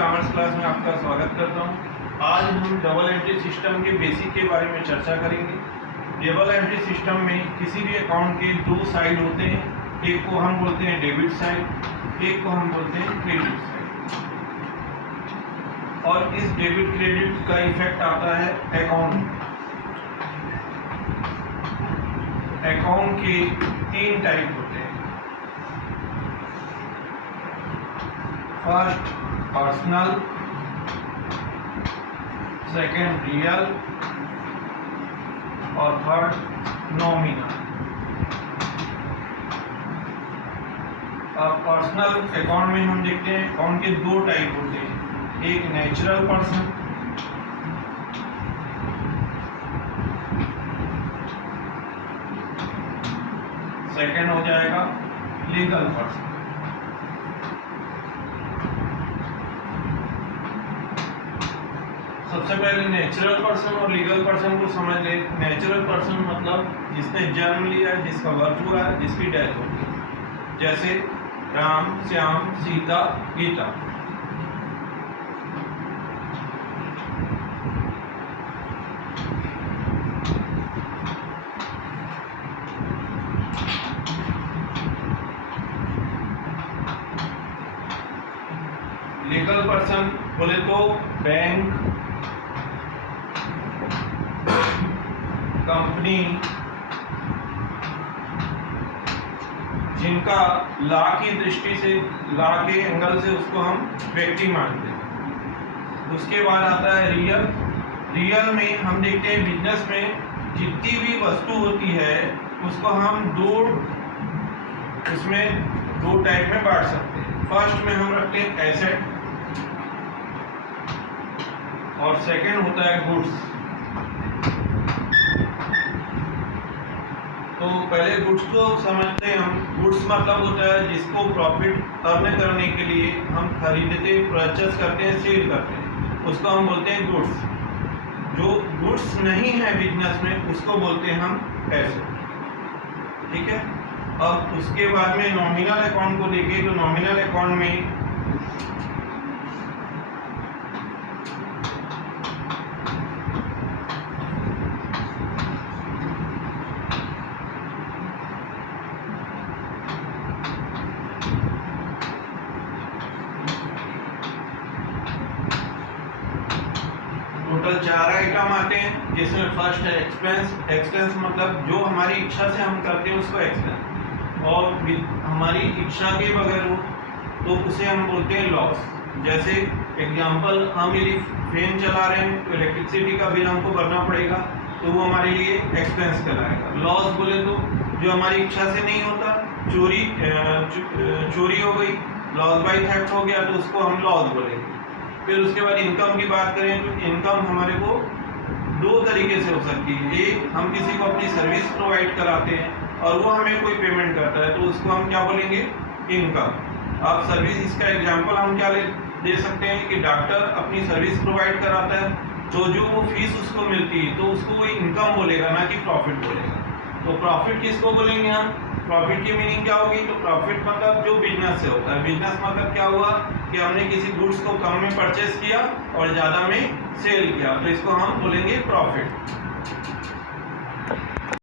Commerce class में आपका स्वागत करता हूं। आज हम डबल एंट्री सिस्टम के बेसिक के बारे में चर्चा करेंगे। डबल एंट्री सिस्टम में किसी भी अकाउंट के दो साइड होते हैं, एक को हम बोलते हैं डेबिट साइड, एक को हम बोलते हैं क्रेडिट साइड। और इस डेबिट क्रेडिट का इफेक्ट आता है अकाउंट में। अकाउंट के तीन टाइप होते हैं। फर्स्ट पर्सनल, सेकंड रियल और थर्ड नॉमिनल। अब पर्सनल अकाउंट में हम देखते हैं अकाउंट के दो टाइप होते हैं, एक नेचुरल पर्सन, सेकंड हो जाएगा लीगल पर्सन। सबसे पहले नेचुरल पर्सन और लीगल पर्सन को समझ ले। नेचुरल पर्सन मतलब जिसने जन्म लिया है, जिसका बर्थ हुआ है, जिसकी डेथ होगी, जैसे राम, श्याम, सीता, गीता। लीगल पर्सन बोले तो बैंक, कंपनी, जिनका लॉ की दृष्टि से, लॉ के एंगल से उसको हम व्यक्ति मानते हैं। उसके बाद आता है रियल। रियल में हम देखते हैं बिजनेस में जितनी भी वस्तु होती है उसको हम दो टाइप में बांट सकते हैं। फर्स्ट में हम रखते हैं एसेट और सेकंड होता है गुड्स। तो पहले गुड्स को समझते हैं हम। गुड्स मतलब होता है जिसको प्रॉफिट अर्न करने के लिए हम खरीदते, परचेस करते हैं, सेल करते हैं, उसको हम बोलते हैं गुड्स। जो गुड्स नहीं है बिजनेस में उसको बोलते हैं हम पैसे। ठीक है। अब उसके बाद में नॉमिनल अकाउंट को देखें तो नॉमिनल अकाउंट में टोटल 4 आइटम आते हैं, जिसमें फर्स्ट है एक्सपेंस। एक्सपेंस मतलब जो हमारी इच्छा से हम करते हैं उसको एक्सपेंस, और हमारी इच्छा के बगैर हो तो उसे हम बोलते हैं लॉस। जैसे एग्जांपल, हम यदि फैन चला रहे हैं तो इलेक्ट्रिसिटी का बिल हमको भरना पड़ेगा, तो वो हमारे लिए एक्सपेंस कहलाएगा। लॉस बोले तो जो हमारी इच्छा से नहीं होता, चोरी हो गई, लॉस बाय थेफ्ट हो गया, तो उसको हम लॉस बोलेंगे। फिर उसके बाद इनकम की बात करें तो इनकम हमारे को दो तरीके से हो सकती है। एक, हम किसी को अपनी सर्विस प्रोवाइड कराते हैं और वो हमें कोई पेमेंट करता है, तो उसको हम क्या बोलेंगे, इनकम। अब सर्विस, इसका एग्जांपल हम क्या दे सकते हैं कि डॉक्टर अपनी सर्विस प्रोवाइड कराता है, तो जो वो फीस उसको मिलती है तो उसको वो इनकम बोलेगा, ना कि प्रॉफिट बोलेगा। तो प्रॉफिट किसको बोलेंगे हम? प्रॉफिट की मीनिंग क्या होगी? तो प्रॉफिट मतलब जो बिजनेस से होता है। बिजनेस मतलब क्या हुआ कि हमने किसी गुड्स को कम में परचेस किया और ज़्यादा में सेल किया, तो इसको हम बोलेंगे प्रॉफिट।